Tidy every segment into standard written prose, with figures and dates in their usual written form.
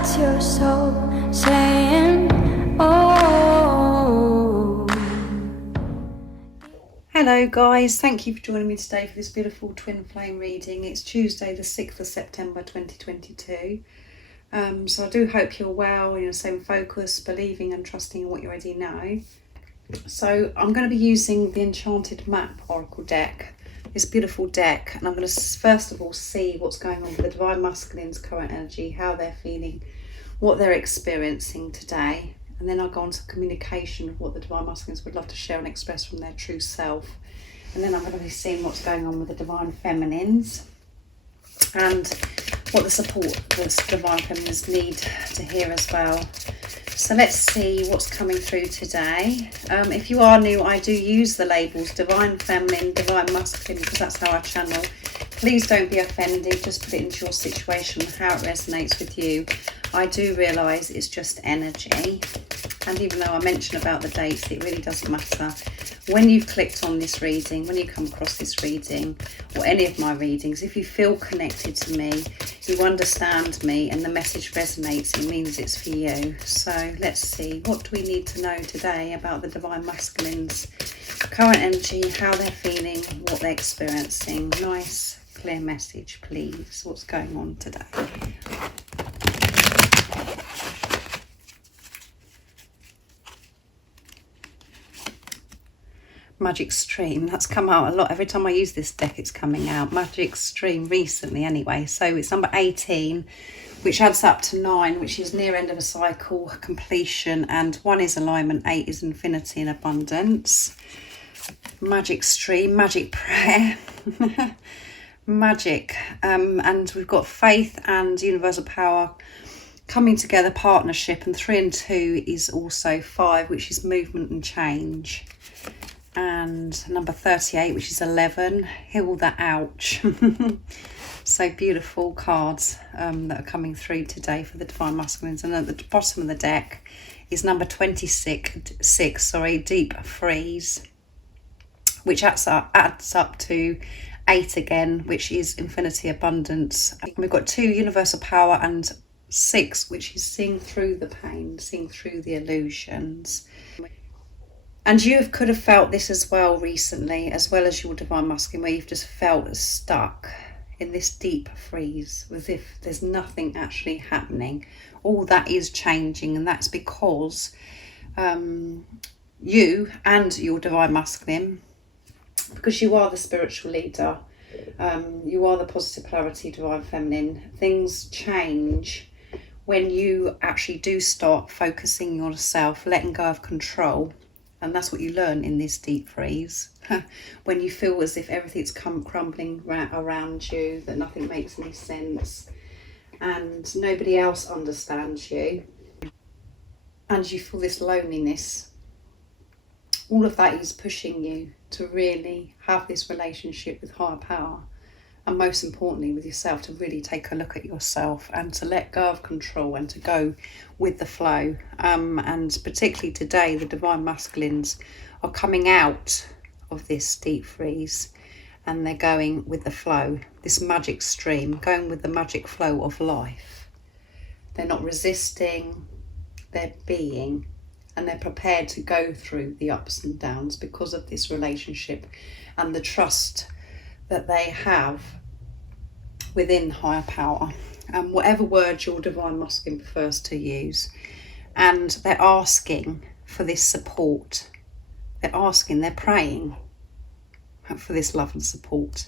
That's your soul saying, oh. Hello guys, thank you for joining me today for this beautiful twin flame reading. It's Tuesday the 6th of September 2022. So I do hope you're well, you're staying focused, believing and trusting in what you already know. So I'm going to be using the Enchanted Map Oracle deck, this beautiful deck, and I'm going to first of all see what's going on with the Divine Masculine's current energy, how they're feeling, what they're experiencing today. And then I'll go on to communication of what the Divine Masculines would love to share and express from their true self. And then I'm going to be seeing what's going on with the Divine Feminines and what the support the Divine Feminines need to hear as well. So let's see what's coming through today. If you are new, I do use the labels Divine Feminine, Divine Masculine, because that's how I channel. Please don't be offended, just put it into your situation, how it resonates with you. I do realise it's just energy. And even though I mentioned about the dates, it really doesn't matter. When you've clicked on this reading, when you come across this reading, or any of my readings, if you feel connected to me, you understand me, and the message resonates, it means it's for you. So let's see, what do we need to know today about the Divine Masculines' current energy, how they're feeling, what they're experiencing. Nice, clear message, please. What's going on today? Magic Stream, that's come out a lot. Every time I use this deck, it's coming out. Magic Stream recently anyway. So it's number 18, which adds up to 9, which is near end of a cycle, completion, and 1 is alignment, 8 is infinity and abundance. Magic Stream, magic prayer, magic, and we've got faith and universal power coming together, partnership, and 3 and 2 is also 5, which is movement and change. And number 38, which is 11, heal the ouch. So beautiful cards that are coming through today for the Divine Masculines. And at the bottom of the deck is number 26, deep freeze, which adds up to 8 again, which is infinity abundance. And we've got 2 universal power and 6, which is seeing through the pain, seeing through the illusions. And you could have felt this as well recently, as well as your Divine Masculine, where you've just felt stuck in this deep freeze, as if there's nothing actually happening. All that is changing, and that's because you and your Divine Masculine, because you are the spiritual leader, you are the positive polarity Divine Feminine, things change when you actually do start focusing on yourself, letting go of control. And that's what you learn in this deep freeze. When you feel as if everything's crumbling around you, that nothing makes any sense, and nobody else understands you, and you feel this loneliness. All of that is pushing you to really have this relationship with higher power, and most importantly with yourself, to really take a look at yourself and to let go of control and to go with the flow. And particularly today, the Divine Masculines are coming out of this deep freeze and they're going with the flow, this magic stream, going with the magic flow of life. They're not resisting, they're being, and they're prepared to go through the ups and downs because of this relationship and the trust that they have within higher power, and whatever word your Divine Masculine prefers to use. And they're asking for this support. They're praying for this love and support,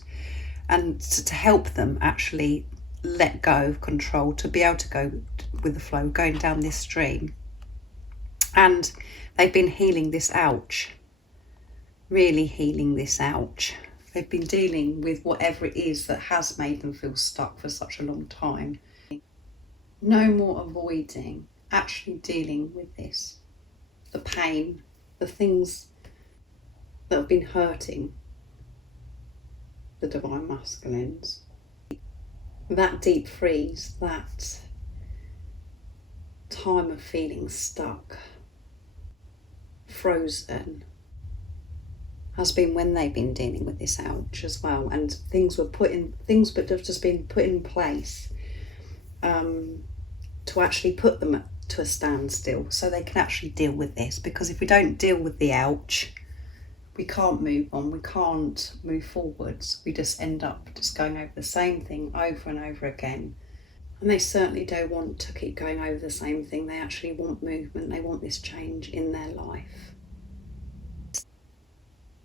and to help them actually let go of control, to be able to go with the flow, going down this stream. And they've been healing this ouch, really healing this ouch. They've been dealing with whatever it is that has made them feel stuck for such a long time. No more avoiding, actually dealing with this. The pain, the things that have been hurting the Divine Masculines. That deep freeze, that time of feeling stuck, frozen, has been when they've been dealing with this ouch as well, and things have just been put in place to actually put them to a standstill so they can actually deal with this. Because if we don't deal with the ouch, we can't move on, we can't move forwards. We just end up just going over the same thing over and over again. And they certainly don't want to keep going over the same thing. They actually want movement. They want this change in their life.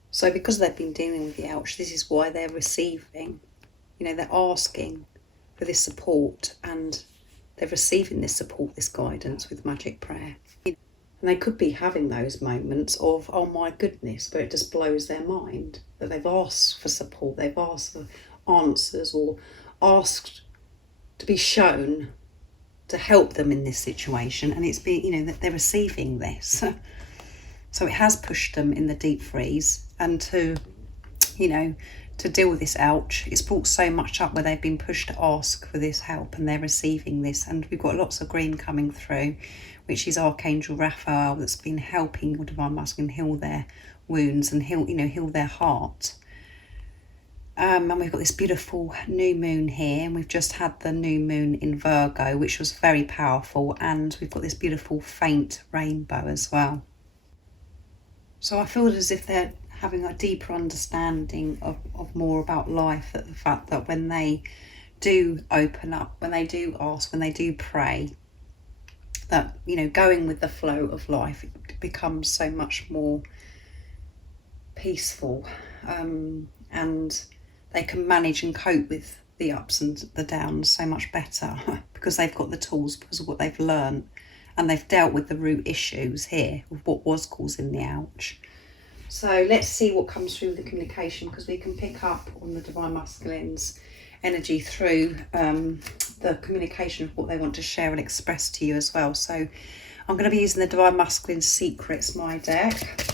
So because they've been dealing with the ouch, this is why they're receiving, they're asking for this support, and they're receiving this support, this guidance with magic prayer. And they could be having those moments of, oh my goodness, where it just blows their mind that they've asked for support, they've asked for answers, or asked to be shown to help them in this situation, and it's been, that they're receiving this. So it has pushed them in the deep freeze, and to deal with this ouch, it's brought so much up where they've been pushed to ask for this help, and they're receiving this. And we've got lots of green coming through, which is Archangel Raphael, that's been helping your Divine Masculine heal their wounds and heal their heart. And we've got this beautiful new moon here, and we've just had the new moon in Virgo, which was very powerful, and we've got this beautiful faint rainbow as well. So I feel as if they're having a deeper understanding of more about life, that the fact that when they do open up, when they do ask, when they do pray, that going with the flow of life, it becomes so much more peaceful, and they can manage and cope with the ups and the downs so much better because they've got the tools, because of what they've learned, and they've dealt with the root issues here of what was causing the ouch. So let's see what comes through the communication, because we can pick up on the Divine Masculine's energy through the communication of what they want to share and express to you as well. So I'm going to be using the Divine Masculine Secrets, my deck.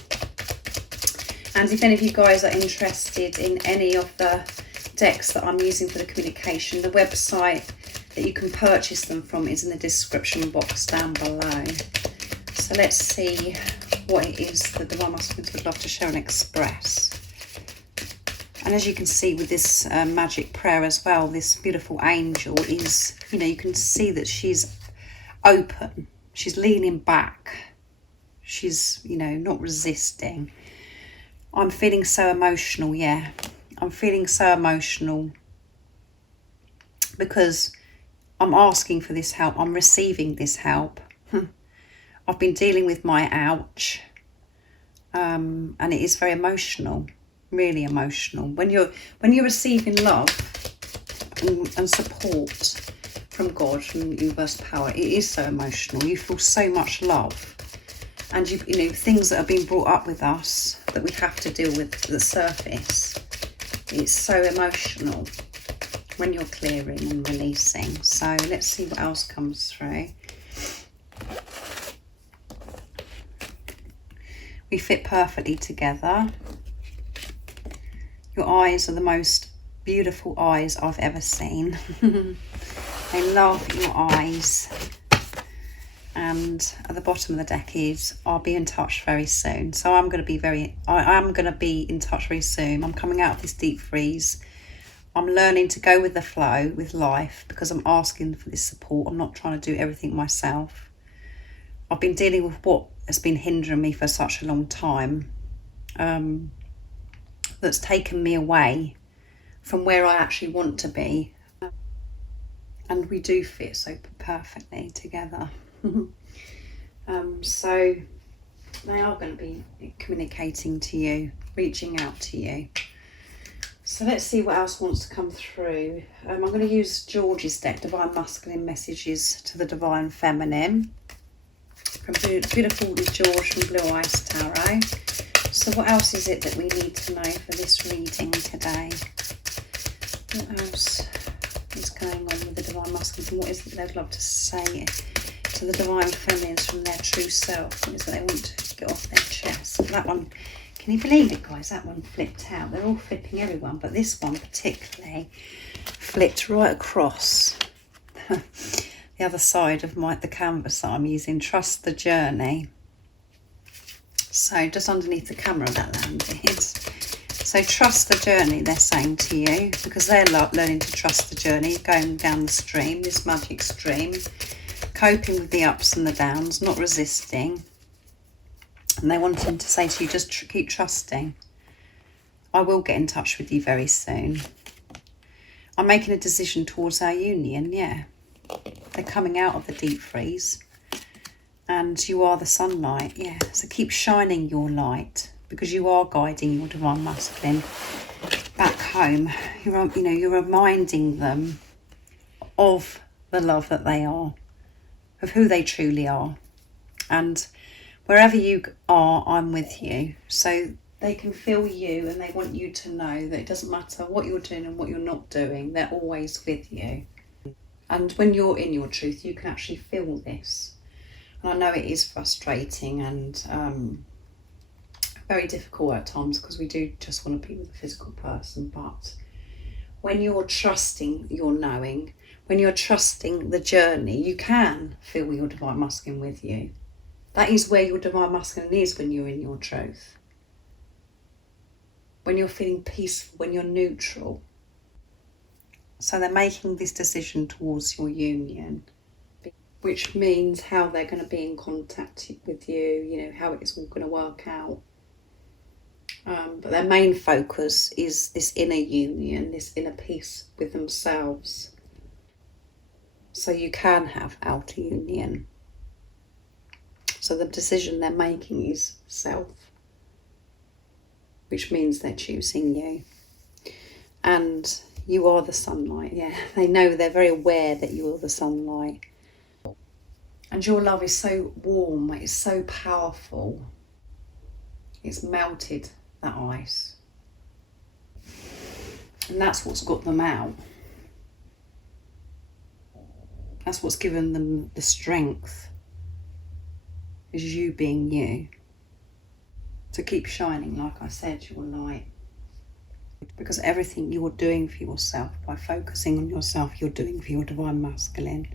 And if any of you guys are interested in any of the decks that I'm using for the communication, the website that you can purchase them from is in the description box down below. So let's see what it is the Divine Masculines would love to share and express. And as you can see with this magic prayer as well, this beautiful angel is, you can see that she's open, she's leaning back, she's, not resisting. I'm feeling so emotional, yeah. I'm feeling so emotional because I'm asking for this help. I'm receiving this help. I've been dealing with my ouch, and it is very emotional, really emotional. When you're receiving love and support from God, from universal power, it is so emotional. You feel so much love, and things that have been brought up with us that we have to deal with at the surface. It's so emotional when you're clearing and releasing. So let's see what else comes through. We fit perfectly together. Your eyes are the most beautiful eyes I've ever seen. I love your eyes. And at the bottom of the deck is, I'll be in touch very soon. So I'm going to be in touch very soon. I'm coming out of this deep freeze. I'm learning to go with the flow with life because I'm asking for this support. I'm not trying to do everything myself. I've been dealing with what has been hindering me for such a long time, that's taken me away from where I actually want to be. And we do fit so perfectly together. So they are going to be communicating to you, reaching out to you. So let's see what else wants to come through. I'm going to use George's deck, Divine Masculine Messages to the Divine Feminine, from beautiful George from Blue Eyes Tarot. So what else is it that we need to know for this reading today? What else is going on with the Divine Masculines, and what is it they'd love to say to the Divine Feminines from their true self? What is it they want to get off their chest? That one, can you believe it, guys? That one flipped out. They're all flipping, everyone, but this one particularly flipped right across the other side of the canvas that I'm using. Trust the journey. So just underneath the camera that landed. So trust the journey, they're saying to you, because they're learning to trust the journey, going down the stream, this magic stream, coping with the ups and the downs, not resisting. And they're wanting to say to you, just keep trusting. I will get in touch with you very soon. I'm making a decision towards our union, yeah. They're coming out of the deep freeze. And you are the sunlight, yeah. So keep shining your light, because you are guiding your divine masculine back home. You're reminding them of the love that they are, of who they truly are. And wherever you are, I'm with you. So they can feel you, and they want you to know that it doesn't matter what you're doing and what you're not doing, they're always with you. And when you're in your truth, you can actually feel this. And I know it is frustrating and very difficult at times, because we do just want to be with a physical person. But when you're trusting your knowing, when you're trusting the journey, you can feel your divine masculine with you. That is where your divine masculine is when you're in your truth. When you're feeling peaceful, when you're neutral. So they're making this decision towards your union, which means how they're going to be in contact with you, how it's all going to work out. But their main focus is this inner union, this inner peace with themselves. So you can have outer union. So the decision they're making is self, which means they're choosing you. And you are the sunlight, yeah. They know, they're very aware that you're the sunlight. And your love is so warm, it's so powerful. It's melted that ice. And that's what's got them out. That's what's given them the strength, is you being you. To keep shining, like I said, your light. Because everything you're doing for yourself, by focusing on yourself, you're doing for your divine masculine.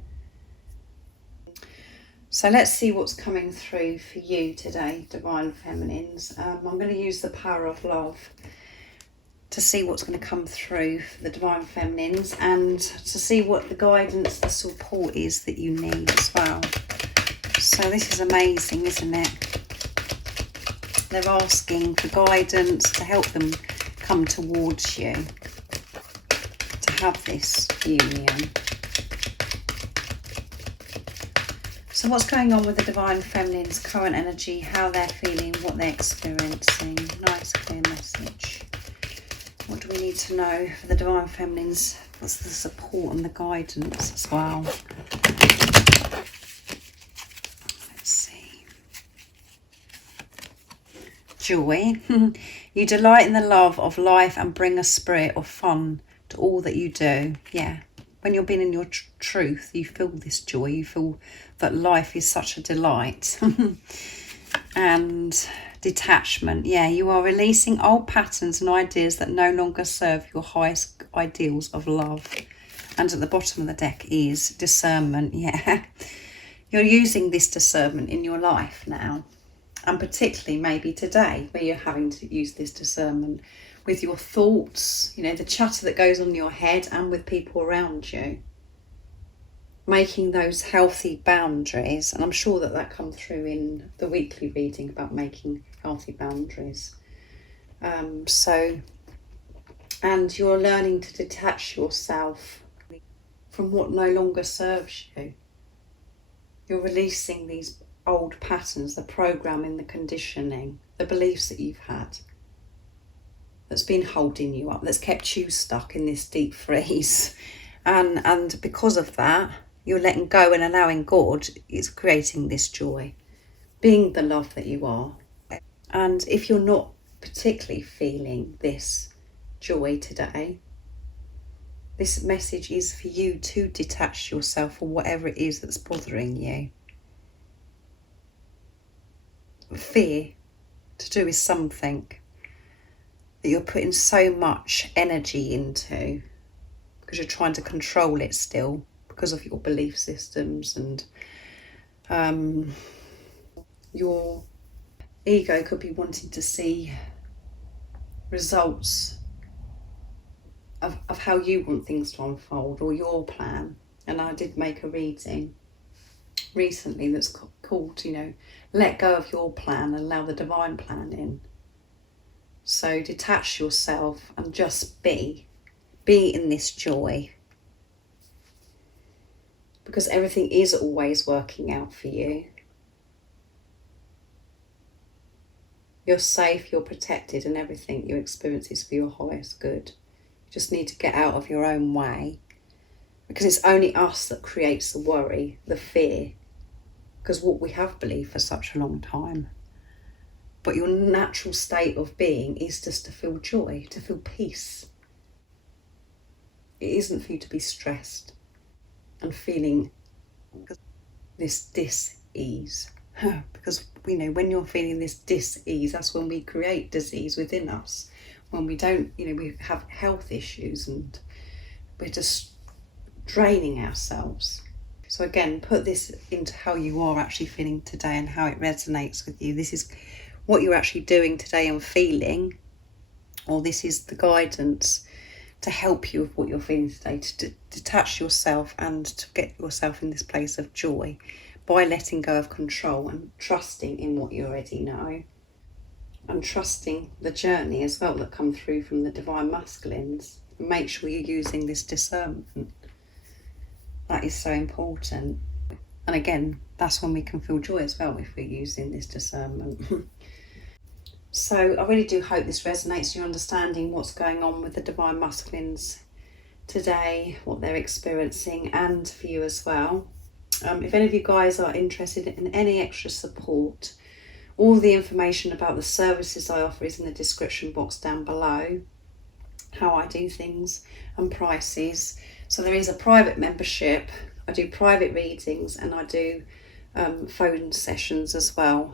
So let's see what's coming through for you today, divine feminines. I'm going to use the power of love to see what's going to come through for the divine feminines, and to see what the guidance, the support is that you need as well. So this is amazing, isn't it? They're asking for guidance to help them come towards you, to have this union. So what's going on with the divine feminine's current energy, how they're feeling, what they're experiencing? Nice clear message. What do we need to know for the divine feminines? What's the support and the guidance as well? Let's see. Joy. You delight in the love of life and bring a spirit of fun to all that you do. Yeah. When you're being in your truth, you feel this joy. You feel that life is such a delight. And detachment. Yeah, you are releasing old patterns and ideas that no longer serve your highest ideals of love. And at the bottom of the deck is discernment. Yeah. You're using this discernment in your life now. And particularly maybe today, where you're having to use this discernment with your thoughts, the chatter that goes on in your head and with people around you. Making those healthy boundaries. And I'm sure that comes through in the weekly reading about making healthy boundaries. And you're learning to detach yourself from what no longer serves you. You're releasing these old patterns, the programming, the conditioning, the beliefs that you've had, that's been holding you up, that's kept you stuck in this deep freeze. And because of that, you're letting go and allowing God is creating this joy, being the love that you are. And if you're not particularly feeling this joy today, this message is for you to detach yourself from whatever it is that's bothering you. Fear to do with something that you're putting so much energy into because you're trying to control it still because of your belief systems, and your ego could be wanting to see results of how you want things to unfold, or your plan. And I did make a reading recently that's called, let go of your plan and allow the divine plan in. So detach yourself and just be in this joy, because everything is always working out for you. You're safe, you're protected, and everything you experience is for your highest good. You just need to get out of your own way, because it's only us that creates the worry, the fear, because what we have believed for such a long time. But your natural state of being is just to feel joy, to feel peace. It isn't for you to be stressed and feeling this dis-ease. Because, when you're feeling this dis-ease, that's when we create disease within us. When we don't, we have health issues and we're just draining ourselves. So again, put this into how you are actually feeling today and how it resonates with you. This is what you're actually doing today and feeling, or this is the guidance to help you with what you're feeling today, to detach yourself and to get yourself in this place of joy by letting go of control and trusting in what you already know, and trusting the journey as well that come through from the divine masculines. Make sure you're using this discernment. That is so important. And again, that's when we can feel joy as well, if we're using this discernment. So I really do hope this resonates. You're understanding what's going on with the divine masculines today, what they're experiencing, and for you as well. If any of you guys are interested in any extra support, all the information about the services I offer is in the description box down below, how I do things and prices. So there is a private membership, I do private readings, and I do phone sessions as well.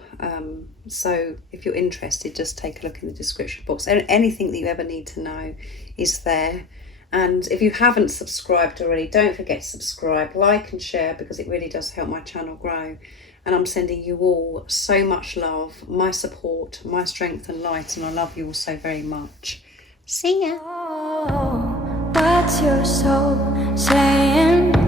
So if you're interested, just take a look in the description box. Anything that you ever need to know is there. And if you haven't subscribed already, don't forget to subscribe, like and share, because it really does help my channel grow. And I'm sending you all so much love, my support, my strength and light, and I love you all so very much. See ya. Oh, what's your soul saying?